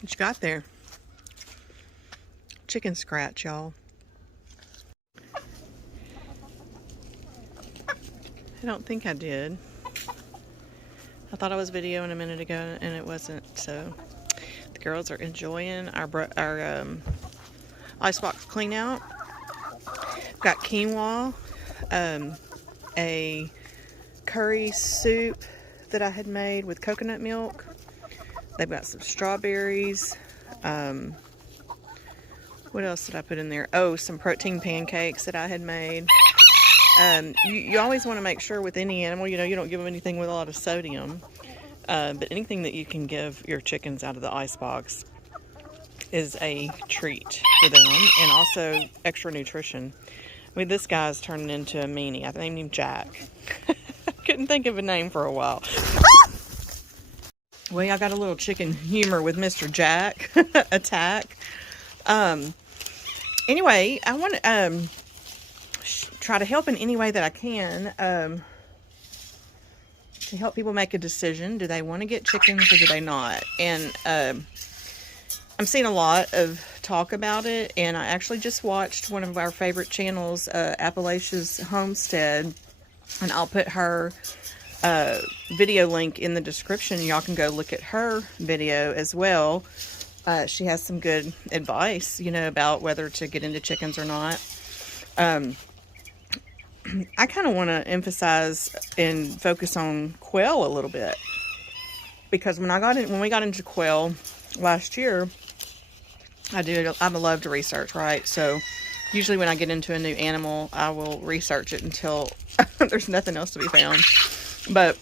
What you got there? Chicken scratch, y'all. I don't think I did. I thought I was videoing a minute ago and it wasn't. So the girls are enjoying our icebox clean out. Got quinoa, a curry soup that I had made with coconut milk. They've got some strawberries. What else did I put in there? Oh, some protein pancakes that I had made. You always want to make sure with any animal, you don't give them anything with a lot of sodium. But anything that you can give your chickens out of the icebox is a treat for them, and also extra nutrition. I mean, this guy's turning into a meanie. I named him Jack. Couldn't think of a name for a while. Well, I got a little chicken humor with Mr. Jack attack. Anyway, I want to try to help in any way that I can to help people make a decision. Do they want to get chickens or do they not? And I'm seeing a lot of talk about it, and I actually just watched one of our favorite channels, Appalachia's Homestead, and I'll put her video link in the description. Y'all can go look at her video as well. She has some good advice, about whether to get into chickens or not. I kind of want to emphasize and focus on quail a little bit, because when we got into quail last year, I love to research, right? So usually when I get into a new animal, I will research it until there's nothing else to be found. But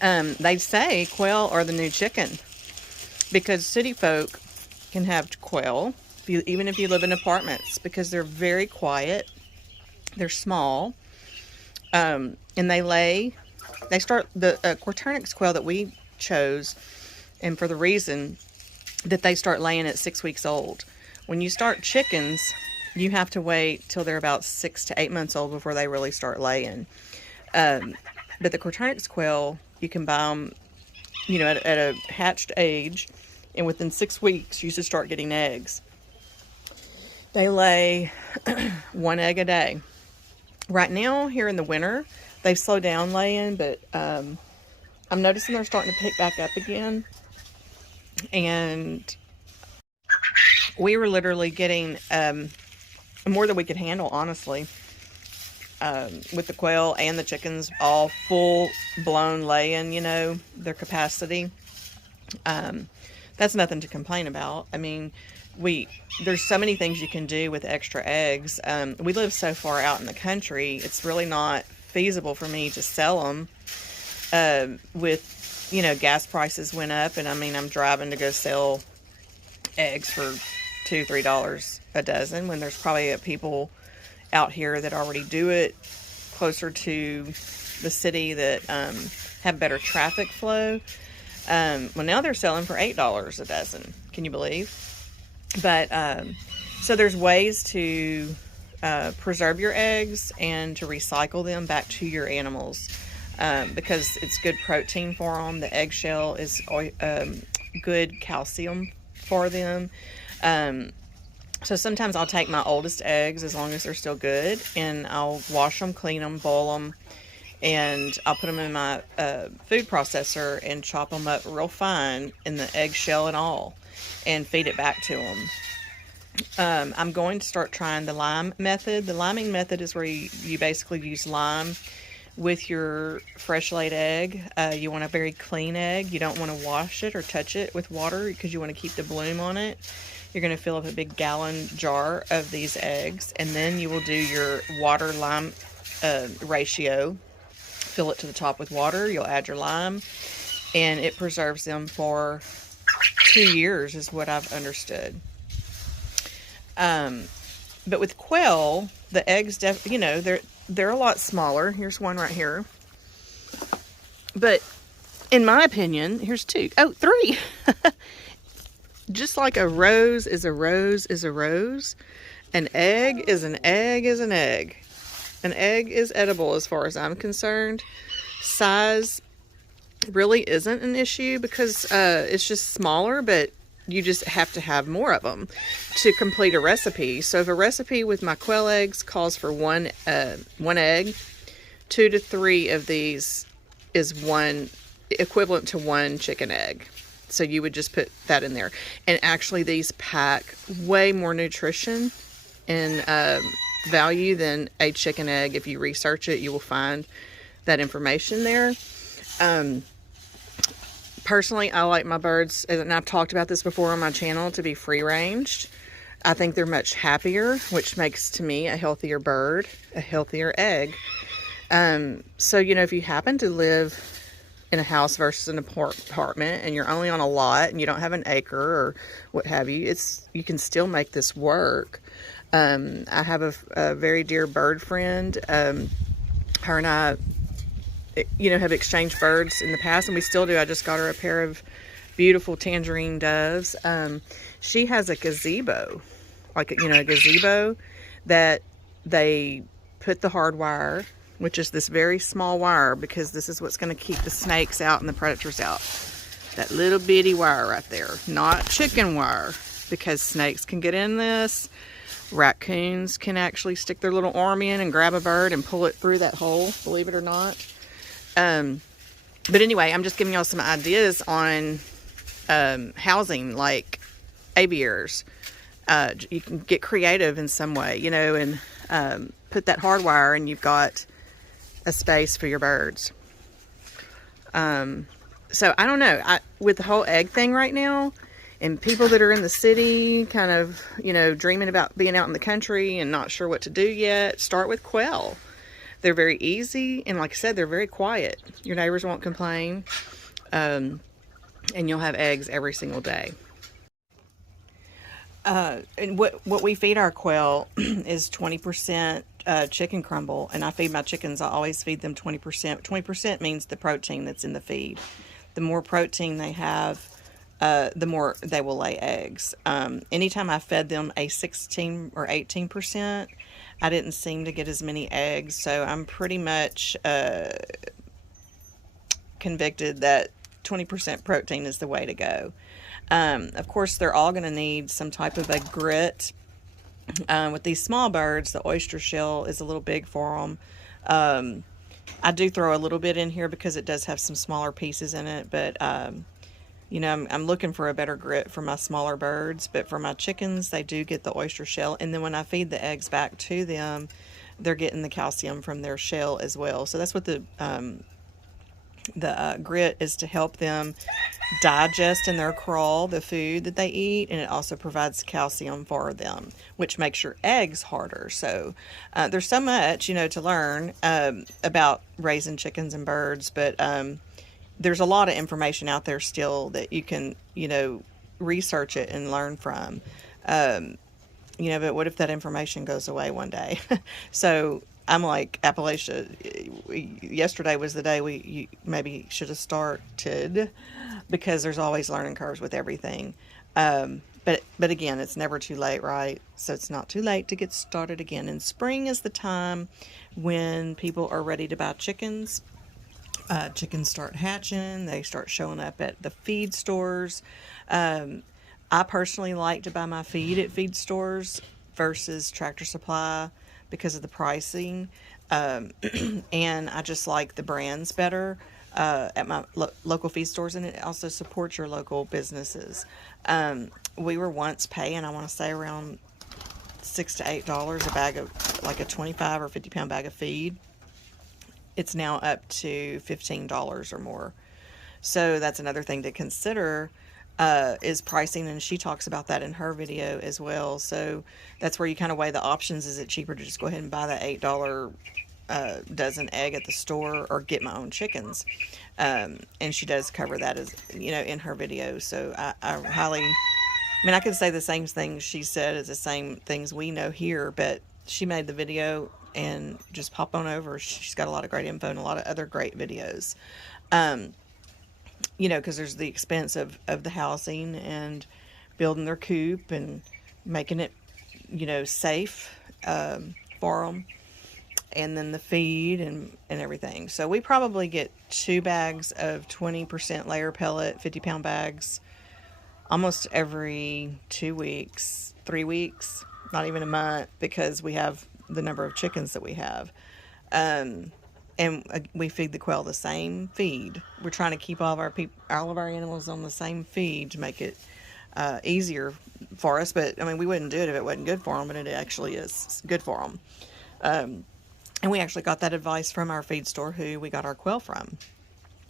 they say quail are the new chicken, because city folk can have quail, even if you live in apartments, because they're very quiet, they're small, and they start the Quaternics quail that we chose, and for the reason that they start laying at 6 weeks old. When you start chickens, you have to wait till they're about 6 to 8 months old before they really start laying. But the Quaternics quail, you can buy them, at a hatched age, and within 6 weeks, you should start getting eggs. They lay 1 egg a day. Right now, here in the winter, they've slowed down laying, but I'm noticing they're starting to pick back up again. And we were literally getting more than we could handle, honestly, with the quail and the chickens all full-blown laying, their capacity. That's nothing to complain about. I mean, there's so many things you can do with extra eggs. We live so far out in the country, it's really not feasible for me to sell them with, gas prices went up, and I'm driving to go sell eggs for $2-3 a dozen, when there's probably people out here that already do it closer to the city that have better traffic flow. Well, now they're selling for $8 a dozen. Can you believe? But so there's ways to preserve your eggs and to recycle them back to your animals, because it's good protein for them. The eggshell is good calcium for them. So sometimes I'll take my oldest eggs, as long as they're still good, and I'll wash them, clean them, boil them, and I'll put them in my food processor and chop them up real fine in the eggshell and all, and feed it back to them. I'm going to start trying the lime method. The liming method is where you basically use lime with your fresh laid egg. You want a very clean egg. You don't want to wash it or touch it with water, because you want to keep the bloom on it. You're going to fill up a big gallon jar of these eggs, and then you will do your water lime ratio. Fill it to the top with water. You'll add your lime, and it preserves them for 2 years, is what I've understood. But with quail, the eggs, they're a lot smaller. Here's one right here. But in my opinion, here's 2. Oh, 3. Just like a rose is a rose is a rose, an egg is an egg is an egg. An egg is edible as far as I'm concerned. Size really isn't an issue, because it's just smaller, but you just have to have more of them to complete a recipe. So if a recipe with my quail eggs calls for one egg, 2 to 3 of these is equivalent to 1 chicken egg. So you would just put that in there. And actually these pack way more nutrition and value than a chicken egg. If you research it, you will find that information there. Personally, I like my birds, and I've talked about this before on my channel, to be free ranged. I think they're much happier, which makes to me a healthier bird, a healthier egg. So, you know, if you happen to live in a house versus an apartment and you're only on a lot and you don't have an acre or what have you, you can still make this work. I have a very dear bird friend. Her and I, you know, have exchanged birds in the past, and we still do. I just got her a pair of beautiful tangerine doves. She has a gazebo, like, you know, a gazebo that they put the hard wire, which is this very small wire, because this is what's going to keep the snakes out and the predators out. That little bitty wire right there, not chicken wire, because snakes can get in this. Raccoons can actually stick their little arm in and grab a bird and pull it through that hole, believe it or not. But anyway, I'm just giving y'all some ideas on housing, like aviaries. You can get creative in some way, you know, and put that hard wire, and you've got a space for your birds. So I don't know, with the whole egg thing right now, and people that are in the city kind of, you know, dreaming about being out in the country and not sure what to do yet, start with quail. They're very easy, and like I said, they're very quiet. Your neighbors won't complain, and you'll have eggs every single day. And what we feed our quail is 20% chicken crumble, and I feed my chickens, I always feed them 20%. 20% means the protein that's in the feed. The more protein they have, the more they will lay eggs. Anytime I fed them a 16 or 18%, I didn't seem to get as many eggs, so I'm pretty much convicted that 20% protein is the way to go. Of course, they're all going to need some type of a grit. With these small birds, the oyster shell is a little big for them. I do throw a little bit in here because it does have some smaller pieces in it, but you know, I'm looking for a better grit for my smaller birds, but for my chickens, they do get the oyster shell. And then when I feed the eggs back to them, they're getting the calcium from their shell as well. So that's what the grit is, to help them digest in their crawl the food that they eat, and it also provides calcium for them, which makes your eggs harder. So there's so much, you know, to learn about raising chickens and birds, but there's a lot of information out there still that you can, you know, research it and learn from. You know, but what if that information goes away one day? So I'm like, Appalachia, yesterday was the day you maybe should have started, because there's always learning curves with everything. But again, it's never too late, right? So it's not too late to get started again. And spring is the time when people are ready to buy chickens. Chickens start hatching, they start showing up at the feed stores. I personally like to buy my feed at feed stores versus Tractor Supply because of the pricing, and I just like the brands better at my local feed stores, and it also supports your local businesses. We were once paying, I want to say, around $6 to $8 a bag of, like a 25 or 50 pound bag of feed. It's now up to $15 or more. So that's another thing to consider, is pricing, and she talks about that in her video as well. So that's where you kind of weigh the options. Is it cheaper to just go ahead and buy that $8 dozen egg at the store, or get my own chickens? And she does cover that, as you know, in her video. So I highly, I mean, I could say the same things she said as the same things we know here, but she made the video, and just pop on over. She's got a lot of great info and a lot of other great videos. You know, because there's the expense of the housing and building their coop and making it, you know, safe for them, and then the feed and everything. So we probably get 2 bags of 20% layer pellet, 50 pound bags almost every 2 weeks, 3 weeks, not even a month, because we have the number of chickens that we have. And we feed the quail the same feed. We're trying to keep all of our animals on the same feed to make it easier for us. But I mean, we wouldn't do it if it wasn't good for them, but it actually is good for them. And we actually got that advice from our feed store, who we got our quail from.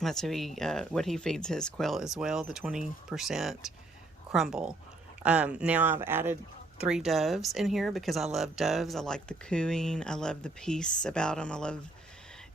That's who what he feeds his quail as well, the 20% crumble. Now I've added 3 doves in here because I love doves. I like the cooing. I love the peace about them. I love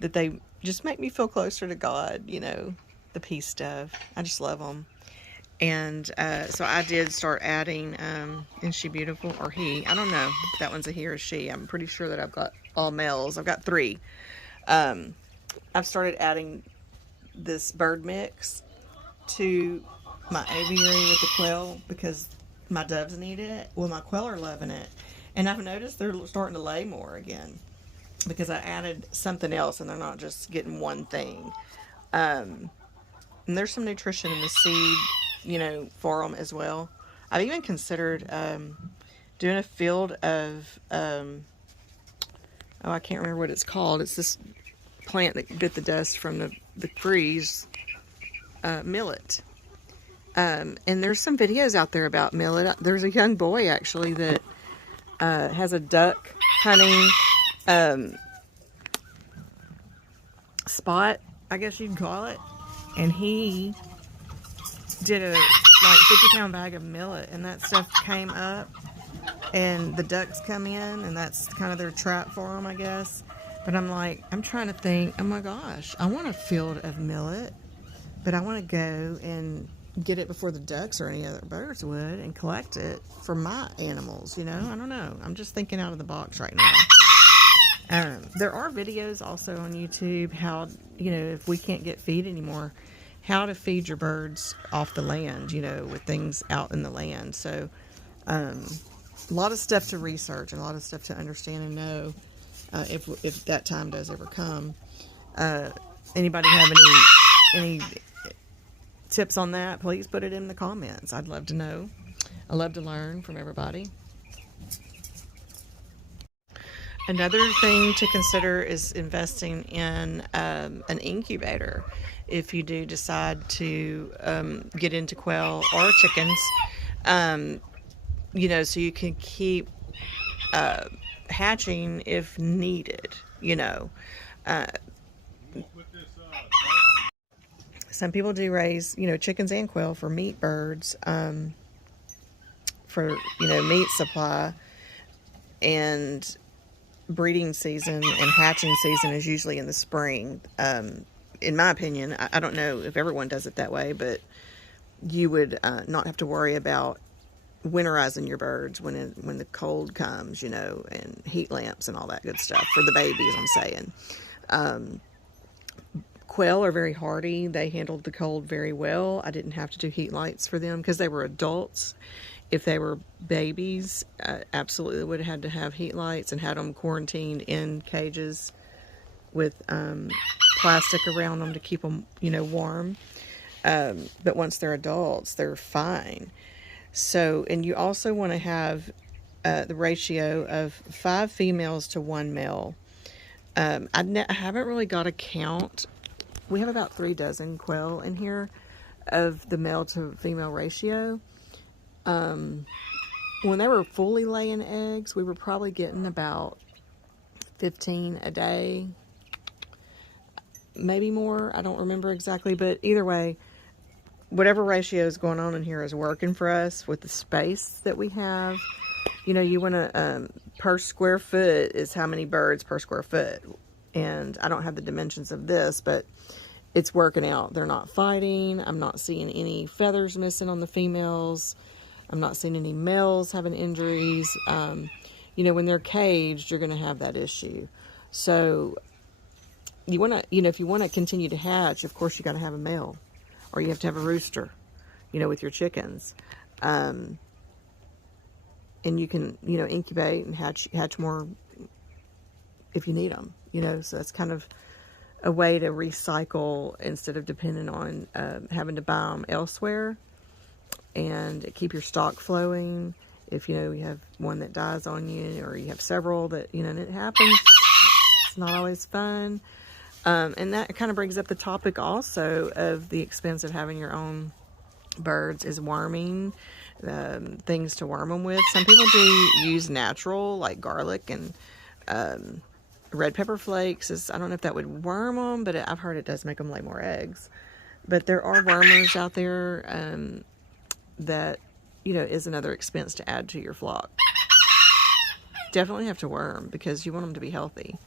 that they just make me feel closer to God, the peace dove. I just love them. And so I did start adding, is she beautiful or he? I don't know if that one's a he or she. I'm pretty sure that I've got all males. I've got 3. I've started adding this bird mix to my aviary with the quail because my doves need it. Well, my quail are loving it. And I've noticed they're starting to lay more again because I added something else and they're not just getting one thing. And there's some nutrition in the seed, for them as well. I've even considered doing a field of, I can't remember what it's called. It's this plant that bit the dust from the freeze, millet. And there's some videos out there about millet. There's a young boy actually that has a duck hunting spot, I guess you'd call it. And he did a 50-pound bag of millet, and that stuff came up, and the ducks come in, and that's kind of their trap for them, I guess. But I'm trying to think, oh my gosh, I want a field of millet, but I want to go and get it before the ducks or any other birds would and collect it for my animals, I don't know. I'm just thinking out of the box right now. There are videos also on YouTube how, if we can't get feed anymore, how to feed your birds off the land, with things out in the land. So a lot of stuff to research and a lot of stuff to understand and know if that time does ever come. Anybody have any tips on that? Please put it in the comments. I'd love to know. I love to learn from everybody. Another thing to consider is investing in an incubator if you do decide to get into quail or chickens, so you can keep hatching if needed, Some people do raise, chickens and quail for meat birds, for, meat supply, and breeding season and hatching season is usually in the spring. In my opinion, I don't know if everyone does it that way, but you would not have to worry about winterizing your birds when the cold comes, and heat lamps and all that good stuff for the babies, I'm saying. Quail are very hardy. They handled the cold very well. I didn't have to do heat lights for them because they were adults. If they were babies, absolutely would have had to have heat lights and had them quarantined in cages with plastic around them to keep them, warm. But once they're adults, they're fine. So, and you also want to have the ratio of 5 females to 1 male. I haven't really got a count. We have about 3 dozen quail in here of the male to female ratio. When they were fully laying eggs, we were probably getting about 15 a day, maybe more. I don't remember exactly, but either way, whatever ratio is going on in here is working for us with the space that we have. You want to, per square foot is how many birds per square foot. And I don't have the dimensions of this, but it's working out. They're not fighting. I'm not seeing any feathers missing on the females. I'm not seeing any males having injuries. When they're caged, you're going to have that issue. So you want to, if you want to continue to hatch, of course you got to have a male, or you have to have a rooster, with your chickens. And you can, incubate and hatch more if you need them, so that's kind of a way to recycle instead of depending on having to buy them elsewhere. and keep your stock flowing. If, you know, you have one that dies on you, or you have several that, you know, and it happens. It's not always fun. And that kind of brings up the topic also of the expense of having your own birds is worming, things to worm them with. Some people do use natural, like garlic and red pepper flakes. I don't know if that would worm them, but I've heard it does make them lay more eggs. But there are wormers out there that, you know, is another expense to add to your flock. Definitely have to worm, because you want them to be healthy.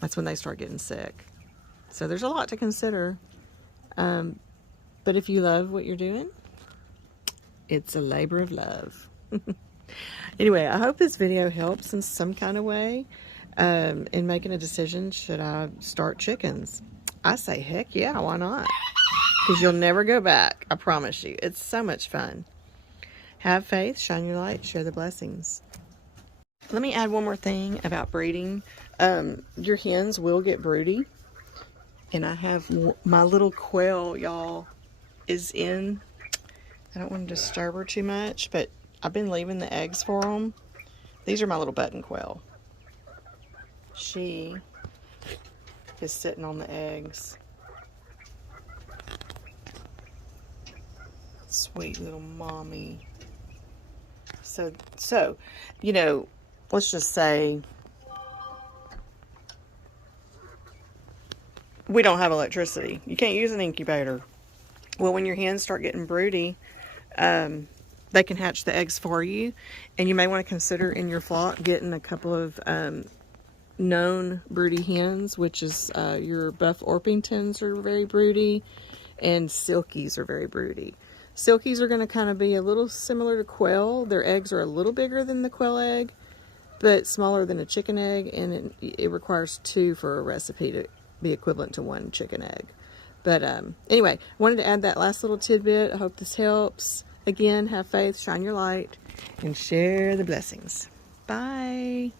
That's when they start getting sick. So there's a lot to consider. But if you love what you're doing, it's a labor of love. Anyway, I hope this video helps in some kind of way in making a decision. Should I start chickens? I say, heck yeah, why not? Because you'll never go back. I promise you. It's so much fun. Have faith, shine your light, share the blessings. Let me add one more thing about breeding. Your hens will get broody. And I have my little quail, y'all, is in. I don't want to disturb her too much, but I've been leaving the eggs for them. These are my little button quail. She is sitting on the eggs. Sweet little mommy. So, you know, let's just say we don't have electricity. You can't use an incubator. Well, when your hens start getting broody, they can hatch the eggs for you. And you may want to consider in your flock getting a couple of known broody hens, which is your Buff Orpingtons are very broody, and Silkies are very broody. Silkies are going to kind of be a little similar to quail. Their eggs are a little bigger than the quail egg, but smaller than a chicken egg, and it requires 2 for a recipe to be equivalent to 1 chicken egg. But anyway, wanted to add that last little tidbit. I hope this helps. Again, have faith, shine your light, and share the blessings. Bye.